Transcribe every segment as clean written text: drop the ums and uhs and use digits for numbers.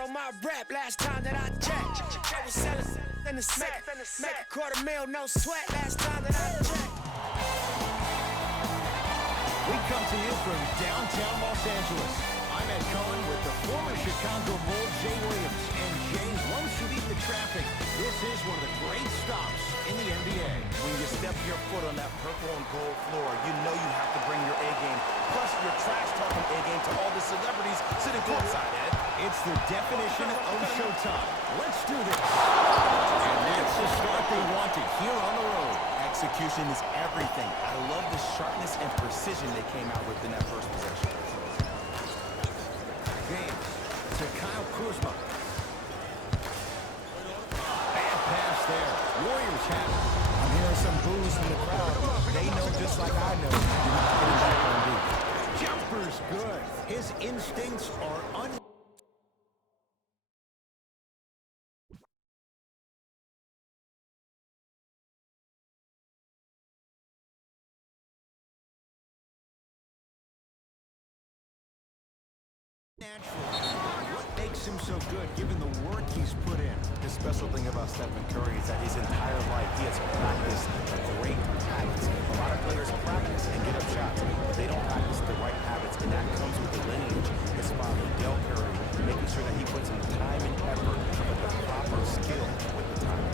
on my rap last time that I checked. I was selling in the sack. Make a $250,000, no sweat last time that I checked. We come to you from downtown Los Angeles. I'm Ed Cohen with the former Chicago Bull, Jay Williams. And Jay, once you beat the traffic, this is one of the great stops in the NBA. When you step your foot on that purple and gold floor, you know you have to bring your A game. Plus your trash-talking A game to all the celebrities sitting courtside, Ed. It's the definition of showtime. Let's do this. And that's the start they wanted here on the road. Execution is everything. I love the sharpness and precision they came out with in that first possession. James to Kyle Kuzma. Bad pass there. Warriors have it. I'm hearing some boos from the crowd. They know just like I know. You're not getting back on beat. Jumper's good. His instincts are natural. What makes him so good, given the work he's put in? The special thing about Stephen Curry is that his entire life he has practiced great habits. A lot of players practice and get up shots, but they don't practice the right habits, and that comes with the lineage. His father, Del Curry, making sure that he puts in the time and effort, but the proper skill with the time.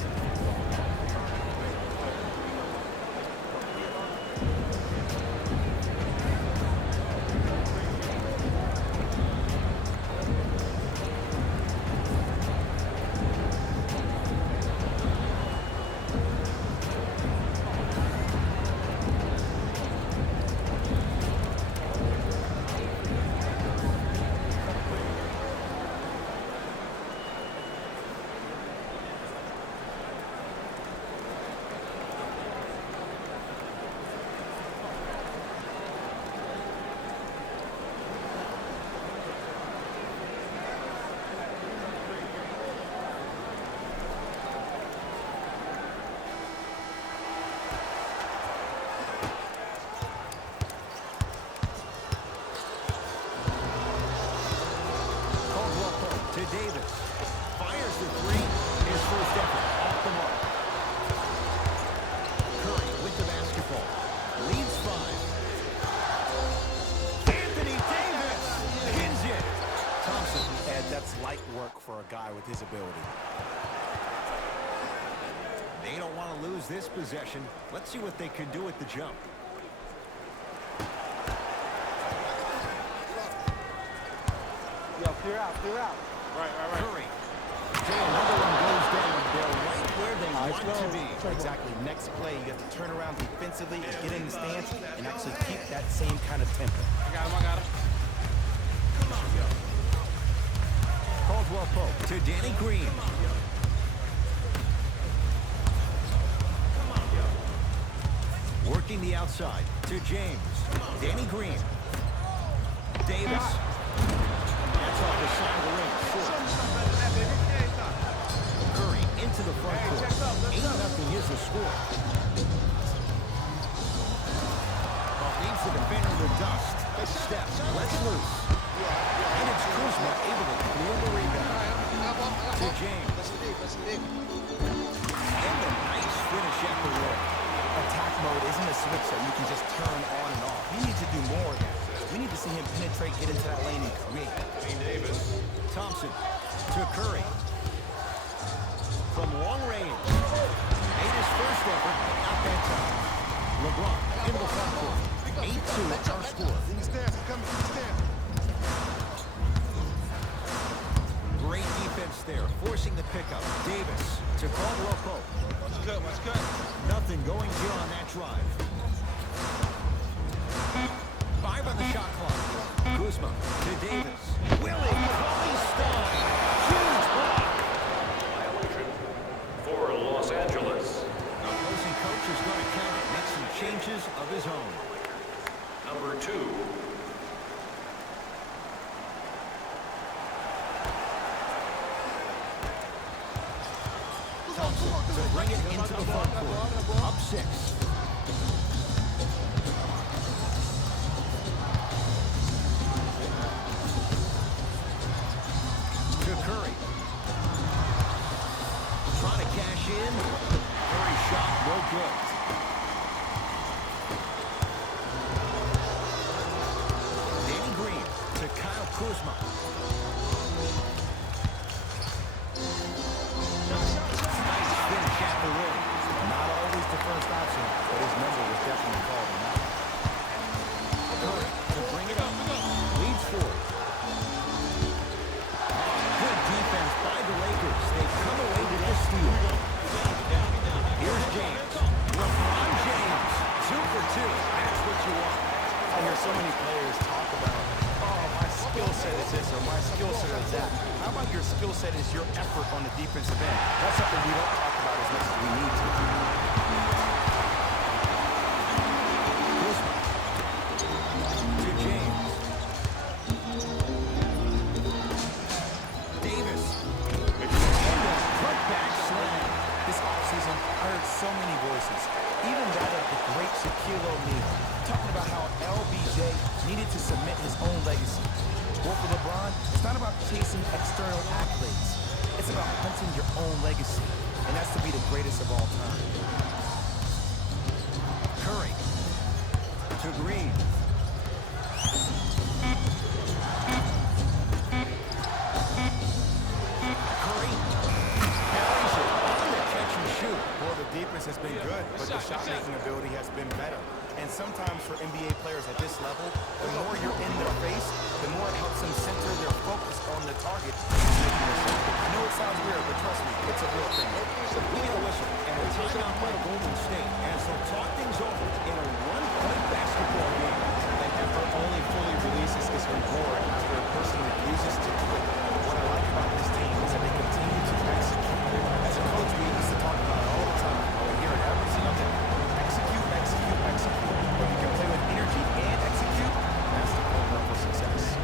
Davis fires the three. His first effort off the mark. Curry with the basketball. Leads 5. Anthony Davis pins it. Thompson. And that's light work for a guy with his ability. They don't want to lose this possession. Let's see what they can do with the jump. Yo, clear out, clear out. Right. Curry. Another one goes down. They're right where they want to be. Exactly. Next play, you have to turn around defensively, get in the stance, and actually keep that same kind of tempo. I got him. Caldwell Pope to Danny Green. Working the outside to James. Danny Green. Davis. That's off the side of the ring. Curry into the front court. 8-0 is the score. Leaves the defender in the dust. Steps, lets loose. And it's Kuzma able to clear the rebound. To James. And a nice finish at the rim. Attack mode isn't a switch that you can just turn on and off. You need to do more of that. We need to see him penetrate, get into that lane, and create. Davis. Thompson to Curry. From long range. Made his first effort, not that time. LeBron into the front court. 8-2 our score. Great defense there, forcing the pickup. Davis to Caldwell Pope. What's good? Nothing going here on that drive. 5 on the shot clock. Kuzma to Davis. Willie Cauley-Stein. Huge block. Violation for Los Angeles. The opposing coach is going to count it, make some changes of his own. Number 2. To bring it into the front court. Up 6. To Curry. dish in. Curry shot, no good. Danny Green to Kyle Kuzma. Nice finish at the rim. Not always the first option, but his number was definitely called in that. Curry to bring it up. Leads for it. Good defense by the Lakers. They come away with this steal. Here's James. LeBron James. 2 for 2. That's what you want. I hear so many players talk about, oh, my skill set is this or my skill set is that. How about your skill set is your effort on the defensive end? That's something we don't talk about as much as we need to. Kuzma. To James. Davis. And a putback slam. This offseason, I heard so many voices, even that of the great Shaquille O'Neal, talking about how LBJ needed to cement his own legacy. Well, for LeBron, it's not about chasing external accolades. It's about hunting your own legacy, and that's to be the greatest of all time. Curry. To Green. Curry. Carries it on the catch and shoot. Well, the defense has been good, but the shot-making ability has been better. And sometimes for NBA players at this level, the more you're in their face, the more it helps them center their focus on the target. I know it sounds weird, but trust me, it's a real thing. We get a whistle, and a timeout by Golden State as they'll talk things over in a one-point basketball game. And effort only fully releases its reward after a person refuses to quit. What I like about this team is that they continue to execute. As a coach, we used to talk about it all the time. We hear it every single day. Execute, execute, execute. When you can play with energy and execute, that's the formula for success.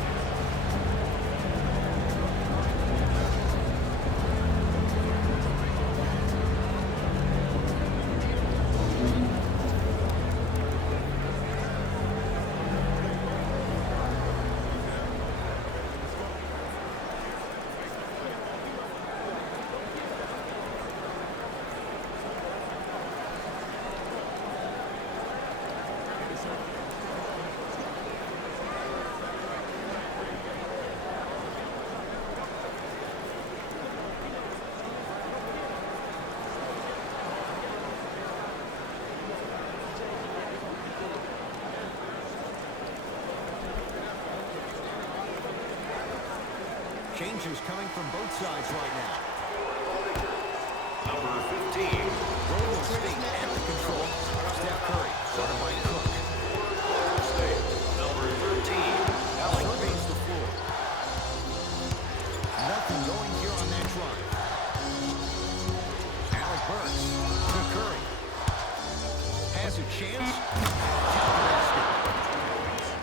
Changes coming from both sides right now. Number 15. Golden State at the control. Steph Curry, guarded by Cook. Golden State. Number 13. Alec. Surveys the floor. Nothing going here on that drive. Alec Burks to Curry. Has a chance. Top of the basket.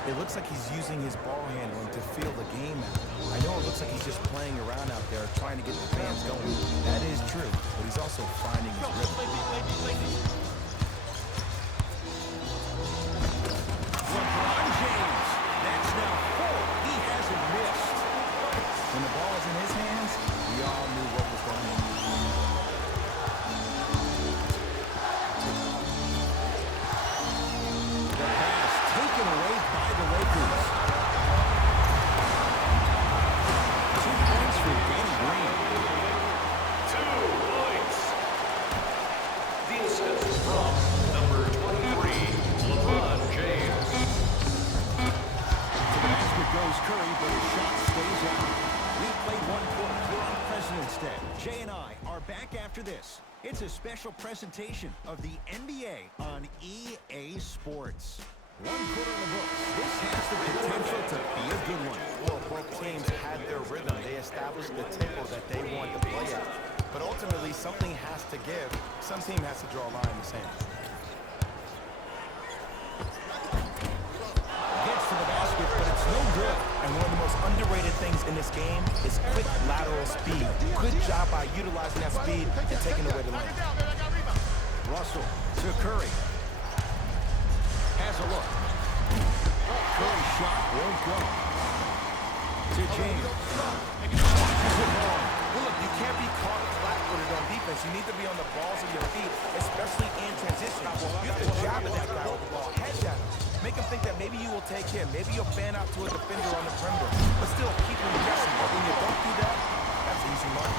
It looks like he's using his ball handling to feel the game out. I know it looks like he's just playing around out there trying to get the fans going. That is true, but he's also finding his rhythm. LeBron James. That's now 4. He hasn't missed. When the ball was in his hands, we all knew what was going on. The pass taken away by the Lakers. 2 points for Danny Green. 2 points. The assist from number 23, LeBron James. To the basket goes Curry, but his shot stays out. We played 1 quarter here on President's Day. Jay and I are back after this. It's a special presentation of the NBA on EA Sports. 1 quarter in the books. This has the potential to be a good one. Well, both teams had their rhythm. They established the tempo that they wanted to play at. But ultimately, something has to give. Some team has to draw a line in the sand. Gets to the basket, but it's no good. And one of the most underrated things in this game is quick lateral speed. Good job by utilizing that speed and taking away the lane. Russell to Curry. Has a look. Curry shot won't go. To James. Watches it long. Well, look, you can't be caught flat-footed on defense. You need to be on the take him. Maybe you'll fan out to a defender on the perimeter, but still keep him guessing. But when you don't do that, that's easy money.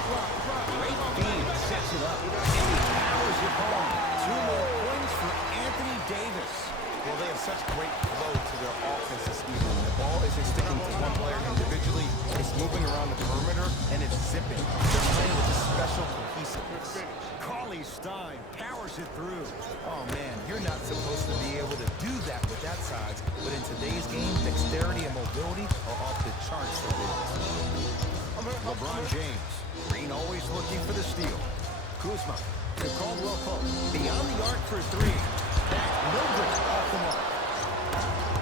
Great feed, sets it up, and he powers it home. 2 more points for Anthony Davis. Well, they have such great flow to their offense this evening. The ball isn't sticking to one player individually. It's moving around the perimeter, and it's zipping. They're playing with a special cohesiveness. Cauley Stein powers it through. Oh, man, you're not supposed to be able to do that with that size. But in today's game, dexterity and mobility are off the charts for bigs. LeBron James. Green always looking for the steal. Kuzma to Caldwell Pope. Beyond the arc for 3. No good off the mark.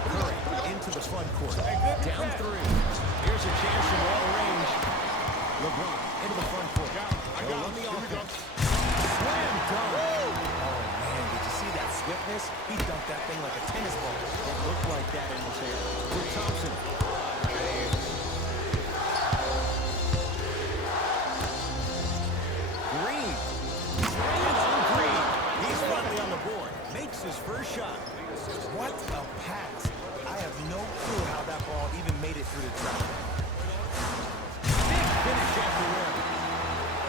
Curry into the front court. Down 3. Here's a chance from long range. LeBron into the front court. They'll run the offense. Slam dunk. Oh, man, did you see that swiftness? He dunked that thing like a tennis ball. It looked like that in his hair. To Thompson. Green. Drains on Green. He's finally on the board. Makes his first shot. What a pass. I have no clue how that ball even made it through the traffic. Big finish at the rim.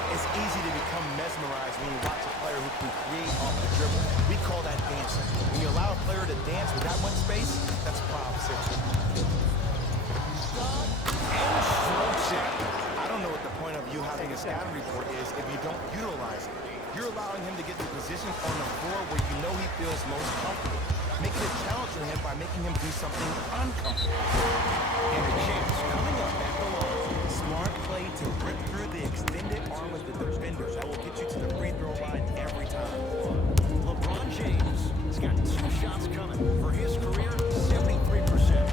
It's easy to become mesmerized when you watch a player who can create off the dribble. We call that dancing. When you allow a player to dance with that much space, that's prop position. And strokes it. I don't know what the point of you having a scouting report is if you don't utilize it. You're allowing him to get to positions on the floor where you know he feels most comfortable. Make it a challenge for him by making him do something uncomfortable. And a chance coming up at the line. Smart play to rip through the extended arm of the defender. That will get you to the free throw line every time. LeBron James has got 2 shots coming. For his career, 73%.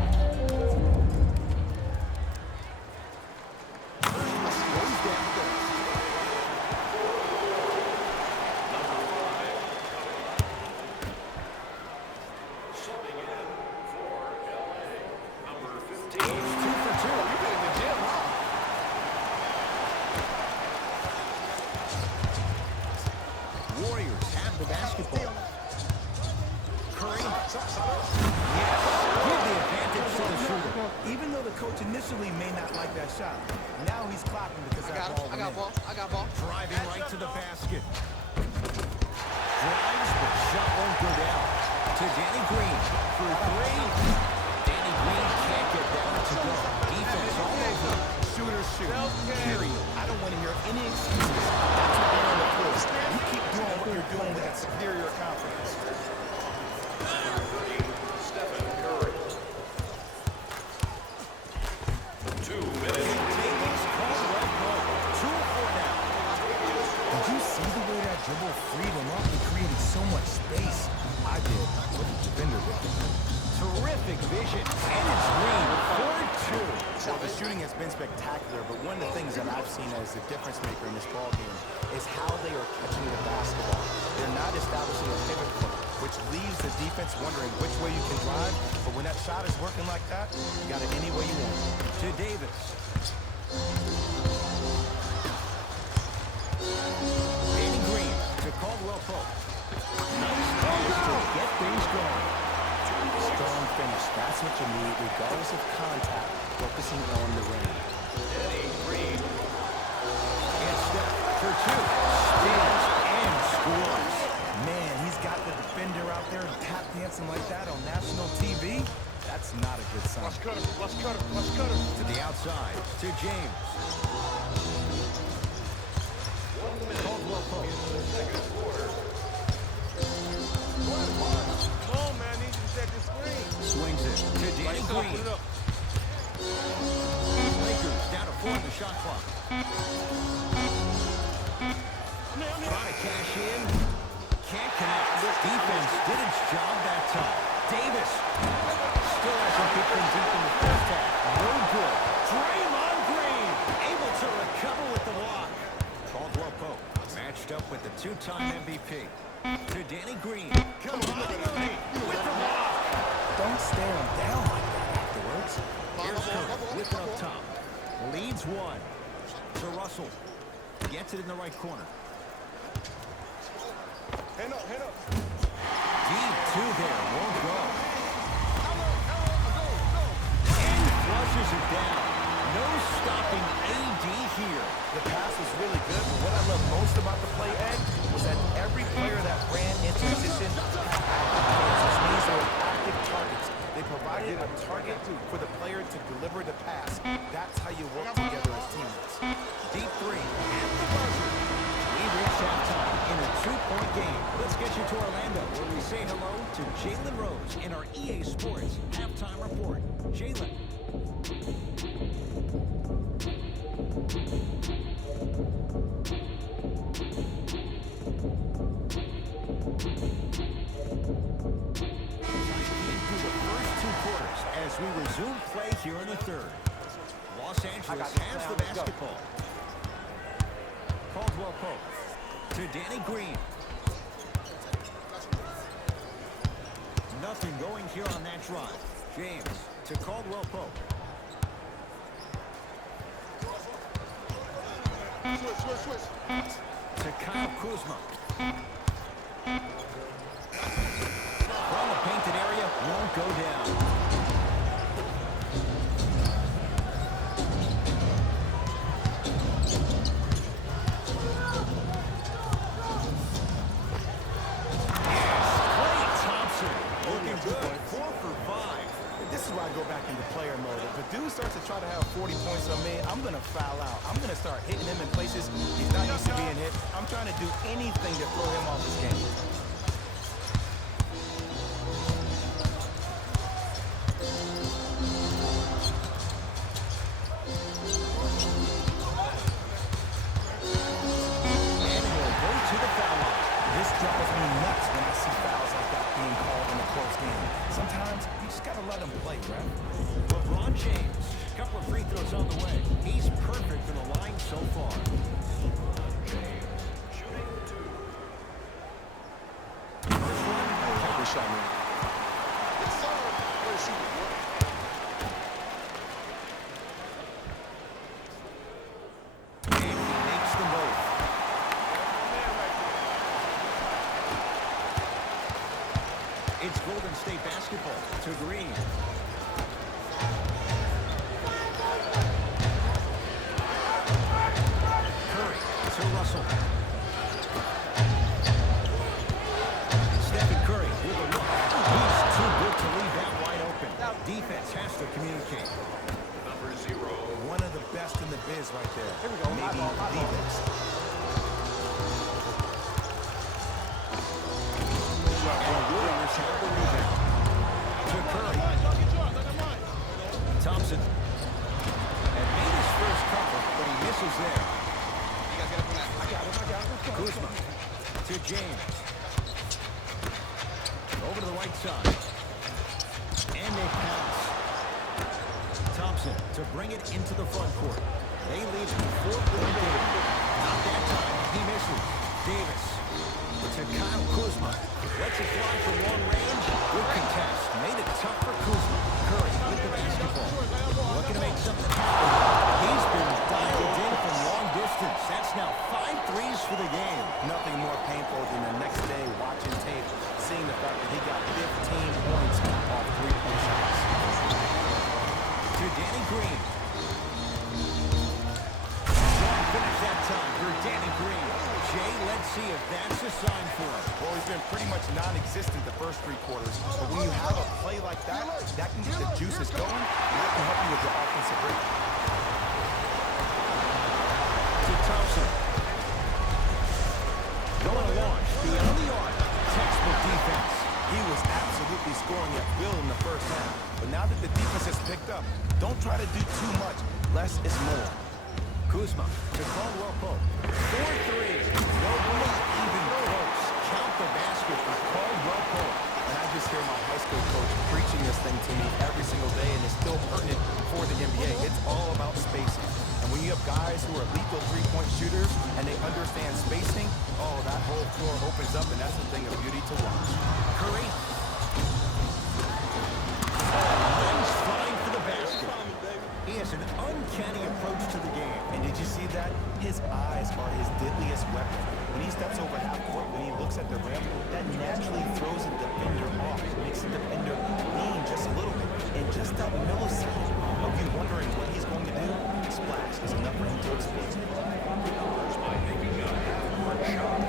Goes down. Subbing in for LA, number 15. 2 for 2. You've been in the gym, huh? Warriors have the basketball. Curry. Yes. Give the advantage to the shooter. Even though the coach initially may not like that shot, now he's clapping because that ball went in. I got ball. Driving right to the basket. Drives, but shot won't go down. To Danny Green for 3. Danny Green can't get down to go. Defense all over. Shooters shoot. Period. I don't want to hear any excuses. That's what they're on the floor. You keep doing what you're doing with that superior confidence. Stephen Curry. 2 minutes. Davis Caldwell Pope. 2 for now. Did you see the way that dribble freed him up and created so much space? I did. What the defender did. Terrific vision. And it's Green. 4-2. Well, the shooting has been spectacular, but one of the things that I've seen as the difference maker in this ball game is how they are catching the basketball. They're not establishing a pivot foot, which leaves the defense wondering which way you can drive. But when that shot is working like that, you got it any way you want. To Davis. Danny Green to Caldwell Pope. Nice pass to get things going. Strong finish. That's what you need, regardless of contact, focusing on the ring. Danny Green. And Steph for 2. Spins and scores. Man, he's got the defender out there tap dancing like that on national TV. That's not a good sign. Let's cut him. To the outside. To James. Caldwell Pope. Come on, man. Need to set the screen. Swings it to Danny Green. Put it up. Lakers down to 4 on the shot clock. Trying to cash in. Can't connect. Defense did its job that time. Davis still hasn't kicked them deep in the first half. No good. Draymond Green able to recover with the block. Caldwell Pope matched up with the 2-time MVP. To Danny Green. Come on, with the block. Don't stare him down like that afterwards. Here's Curry with it up top. Leads 1. To Russell. Gets it in the right corner. Hand up. Deep 2 there. Won't go. flushes it down. No stopping AD here. The pass was really good, but what I love most about the play, Ed, was that every player that ran into position had active hands, which means they were active targets. They provided a target for the player to deliver the pass. That's how you work together as teammates. Deep three at the buzzer. We reach halftime in a 2-point game. Let's get you to Orlando, where we say hello to Jalen Rose in our EA Sports halftime report. Jalen. As we resume play here in the third. Los Angeles has the basketball. Caldwell Pope to Danny Green. Nothing going here on that drive. James to Caldwell Pope. Switch. To Kyle Kuzma. From the painted area, won't go down. Go back into player mode. If the dude starts to try to have 40 points on me, I'm going to foul out. I'm going to start hitting him in places he's not used to being hit. I'm trying to do anything to throw him off his game. And he'll go to the foul line. This drives me nuts when I see fouls like that being called in a close game. Sometimes you just got to let them play, right? LeBron James, a couple of free throws on the way. He's perfect from the line so far. James shooting 2. First one, Good shot, man. Yes, sir. Where's she? and he makes them both. It's Golden State basketball to Green. Curry to Russell. Stephen Curry with a look. He's too good to leave that wide open. Defense has to communicate. Number 0. One of the best in the biz right there. Here we go. Maybe the best. And the Warriors have the rebound. To Curry. Thompson. And made his first couple, but he misses there. Kuzma. To James. Over to the right side. And they pass. Thompson to bring it into the front court. They lead it 4-point game. Not that time. He misses. Davis. To Kyle Kuzma. Lets it fly from long range. Good contest. Made it tough for Kuzma. Curry with the basketball. Looking to make something happen. He's been dialed in from long distance. That's now 5 threes for the game. Nothing more painful than the next day watching tape, seeing the fact that he got 15 points off 3-point shots. To Danny Green. Strong finish that time for Danny Green. Jay, let's see if that's a sign for him. Well, he's been pretty much non-existent the first 3 quarters, but when you have a play like that, that can get the juices going, and that can help you with your offensive rate. To Thompson. Going to launch beyond the arc. Textbook defense. He was absolutely scoring at will in the first half, but now that the defense has picked up, don't try to do too much. Less is more. Kuzma to Caldwell Pope. 4-3. Nobody even close. Count the basket for Caldwell Pope. And I just hear my high school coach preaching this thing to me every single day, and it's still pertinent for the NBA. It's all about spacing. And when you have guys who are lethal 3-point shooters and they understand spacing, oh, that whole floor opens up, and that's a thing of beauty to watch. Curry. Nice find for the basket. He has an uncanny approach to the game. And did you see that? His eyes are his deadliest weapon. When he steps over half court, when he looks at the rim, that naturally throws a defender off. It makes the defender lean just a little bit. And just that millisecond, of you wondering what he's going to do, splash is enough for him to explode. By making a half-court shot.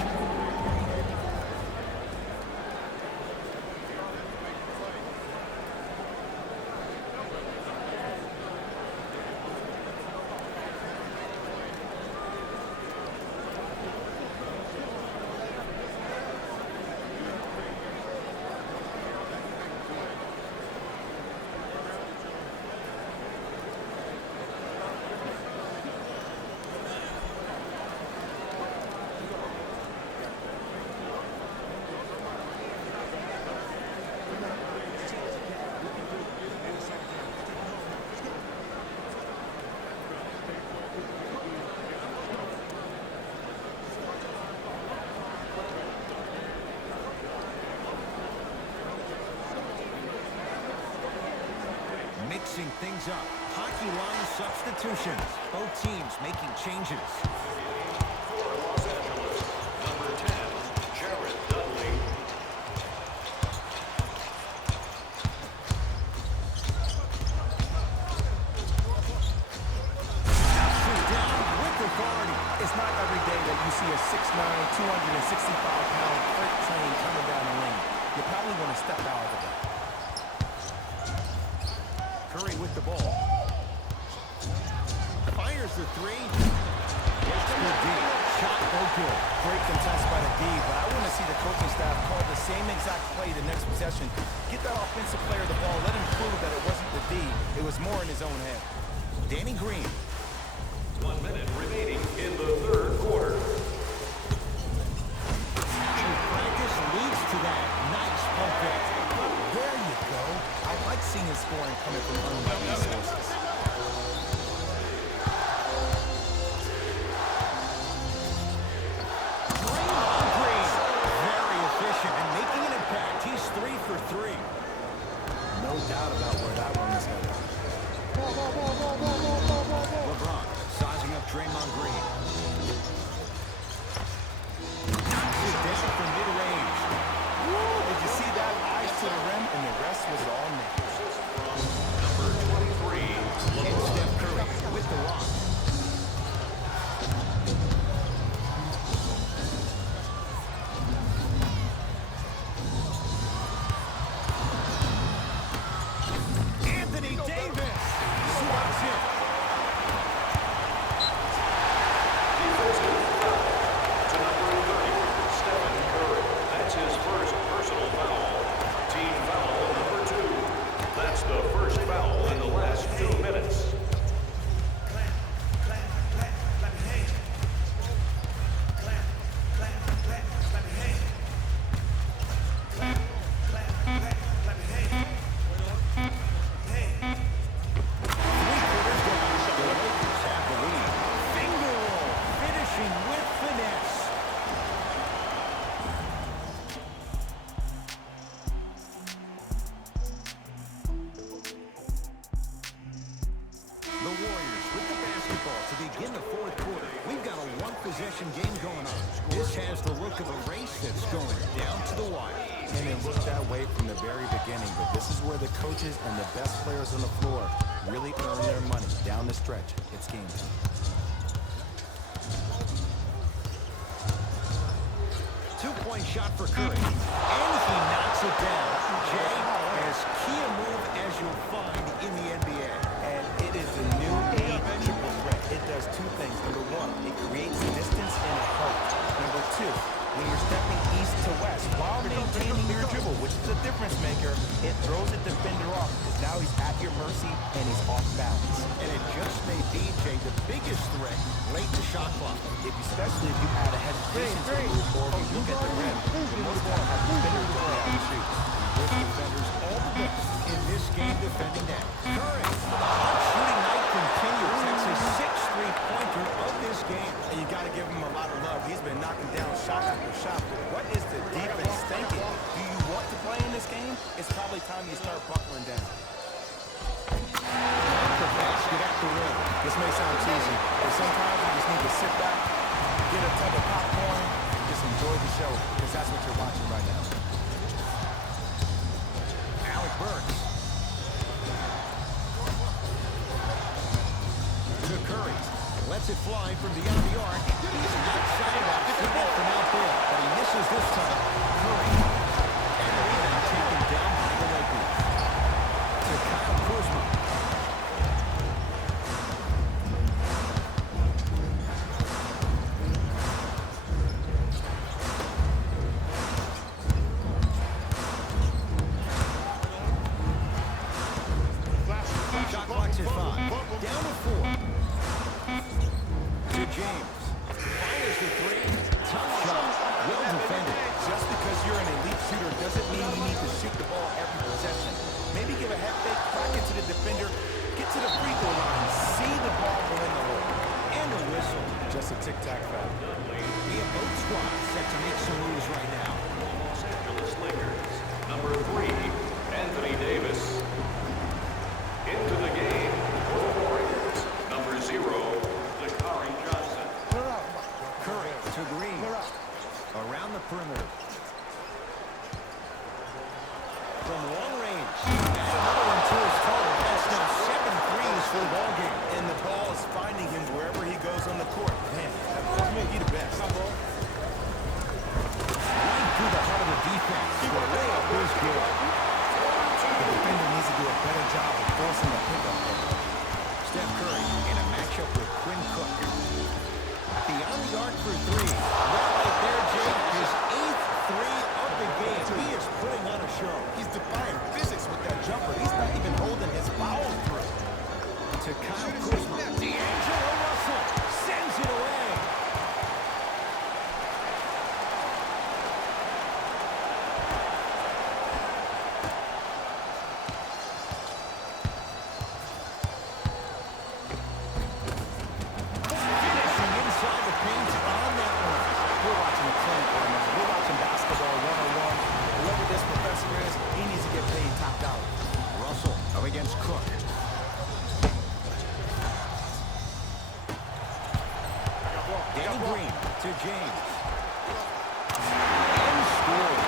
Mixing things up. Hockey line substitutions. Both teams making changes. For Los Angeles, number 10, Jared Dudley. Down with authority. It's not every day that you see a 6'9", 265-pound freight train coming down the lane. You probably want to step out of it. Curry with the ball. Fires the three. Gets the D. Shot no good. Great contest by the D, but I want to see the coaching staff call the same exact play the next possession. Get that offensive player the ball. Let him prove that it wasn't the D. It was more in his own head. Danny Green. 1 minute remaining in the third quarter. Practice leads to that. Nice pump fake. There you go. I like seeing his scoring coming from unlikely sources. Green. Very efficient and making an impact. He's 3 for 3. No doubt about where that one is headed. LeBron sizing up Draymond Green. Knocks it down from mid-range. Woo! Did you see that? Eyes to the rim, and the rest was all net. Number 23, And Steph Curry with the rock. Anthony Davis swats it. defensive foul to number 30, Stephen Curry. That's his first personal foul. Team foul number 2. That's the first foul in the last 2 minutes. Finger roll, finishing with finesse. The Warriors with the basketball to begin the fourth quarter. We've got a one-possession game going on. This has the look of a race that's going down to the wire. And it looked that way from the very beginning, but this is where the coaches and the best players on the floor really earn their money down the stretch. It's game time. Two-point shot for Curry. And he knocks it down. Jay, as key a move as you'll find in the NBA. And it is the new age triple threat. It does two things. Number one, it creates distance and a hurt. Number two, when you're stepping east to west while maintaining your dribble, which is a difference maker, it throws the defender off because now he's at your mercy and he's off balance. And it just made DJ the biggest threat late to shot clock. Especially if you had a hesitation to move or if you look at the rim, the most time have defenders go out and shoot. With defenders all the best in this game defending that. Curry, hot shooting night continues. That's his 6th three-pointer of this game. And you got to give him a lot of love. He's been knocking down shot after shot. But what is the defense thinking? Do you want to play in this game? It's probably time you start buckling down. The basket at the rim. This may sound cheesy, but sometimes you just need to sit back, get a tub of popcorn, and just enjoy the show, because that's what you're watching right now. Alec Burks. lets it fly from beyond the arc. He's outside that shooting from out there, but he misses this time. Curry. And the rebound taken down by the Lakers. To Kyle Kuzma. Shot clock's at 5. Down to 4. To James. Fires the 3. Tough shot. Well defended. Just because you're an elite shooter doesn't mean you need to shoot the ball every possession. Maybe give a head fake, crack it to the defender, get to the free throw line, see the ball go in the hole. And a whistle. Just a tic-tac foul. We have both squads set to make some moves right now. Los Angeles Lakers, number 3, Anthony Davis. Into the game for the Warriors, number 0, Lakari Johnson. Curry to Green. Around the perimeter. From long range. That's another one to his total. That's now 7 threes for the ball game. And the ball is finding him wherever he goes on the court. Man, that may be the best. Right through the heart of the defense. The layup is good. The defender needs to do a better job of forcing a pickup there. Steph Curry in a matchup with Quinn Cook. Beyond the arc for 3. That right there, Jay, his 8th 3 of the game. He is putting on a show. He's defying physics with that jumper. He's not even holding his foul through. To Kyle Kuzma. D'Angelo Russell sends it away. Finishing inside the paint on that one. We're watching clinic right now. We're watching basketball 101. Whoever this professor is, he needs to get paid top dollar. Russell up against Cook. Danny Green to James. And scores.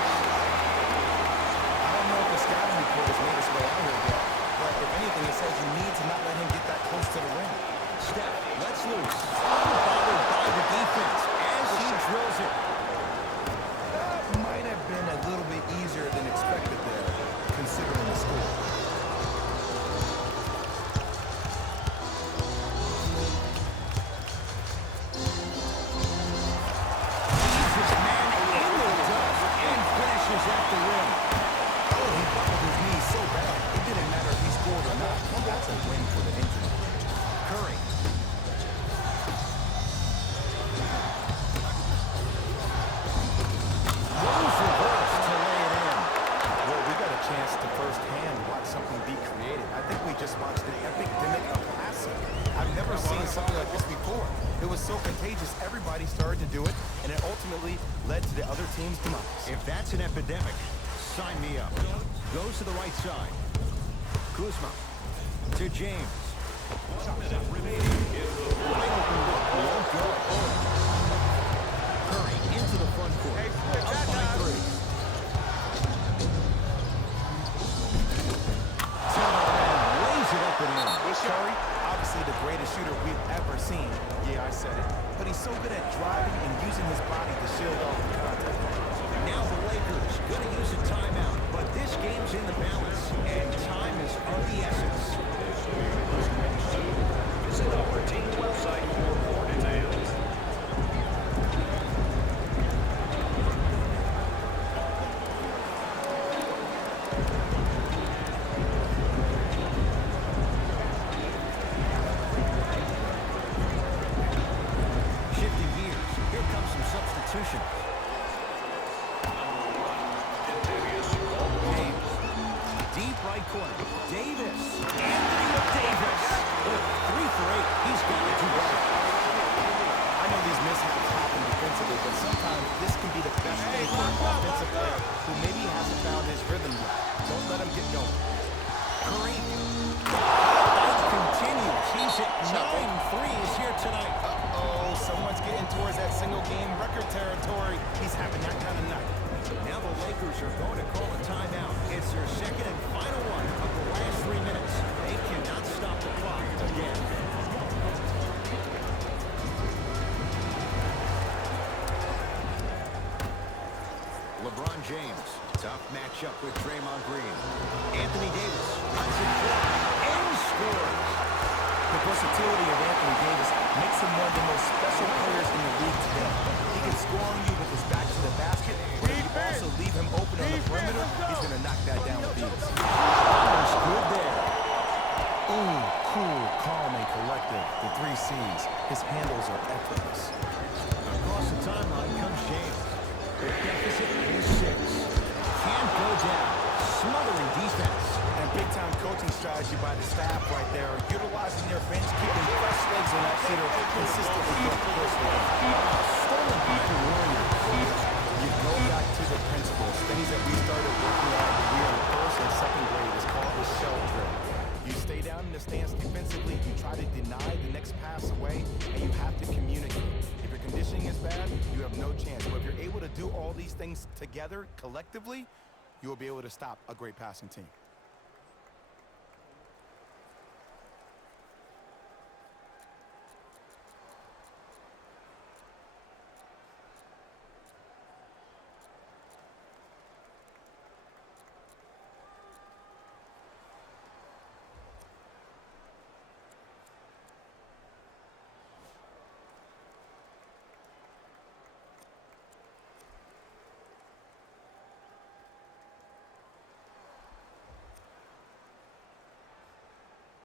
I don't know if the scouting report has made its way out here yet, but if anything, it says you need to not let him get that close to the rim. Steph lets loose. Unbothered by the defense as he drills it. That might have been a little bit easier than expected there, considering the score. Leaves his man in the dust and finishes at the rim. Oh, he buckled his knee so bad, it didn't matter if he scored or not. That's a win for the injury. Curry. Rose reverse to lay it in. Well, we got a chance to firsthand watch something be created. I think we just watched an epic gimmick of passing. I've never seen something like this before. It was so contagious, everybody started to do it, and it ultimately led to the other team's demise. If that's an epidemic, sign me up. Goes to the right side. Kuzma to James. Wide open look. Won't go. Curry into the front court. Up by 3. Turnaround. Lays it up and in. Curry, obviously the greatest shooter we've ever seen. Yeah, I said it. But he's so good at driving and using his body to shield off the contact. Now the Lakers going to use a timeout, but this game's in the balance, and time is of the essence. Visit our team website for more details. Shifting gears, here comes some substitution. James, deep right corner, Davis, Anthony Davis. 3 for 8, he's got to do better. I know these mishaps happen defensively, but sometimes this can be the best thing for an offensive player who maybe hasn't found his rhythm yet. Don't let him get going. Curry. Fight continues. He's at 9 threes here tonight. Uh-oh, someone's getting towards that single-game record territory. He's having that kind of night. Now the Lakers are going to call a timeout. It's their second and final one of the last 3 minutes. They cannot stop the clock again. James. Tough matchup with Draymond Green. Anthony Davis runs it forward and scores. The versatility of Anthony Davis makes him one of the most special players in the league today. He can score on you with his back to the basket, but if you also leave him open on the perimeter, he's going to knock that down with ease. Almost good there. Ooh, cool, calm, and collective. The 3 C's. His handles are effortless. Across the timeline comes James. Their deficit is 6. Can't go down. Smothering defense. And big-time coaching strategy by the staff right there, utilizing their bench, keeping fresh legs on that shooter consistently throughout the course of the game. Stolen by the Warriors. You go back to the principles, things that we started working on when we were in first and second grade. Is called the shell drill. You stay down in the stance defensively, you try to deny the next pass away, and you have to communicate. If your conditioning is bad, you have no chance. But if you're able to do all these things together, collectively, you will be able to stop a great passing team.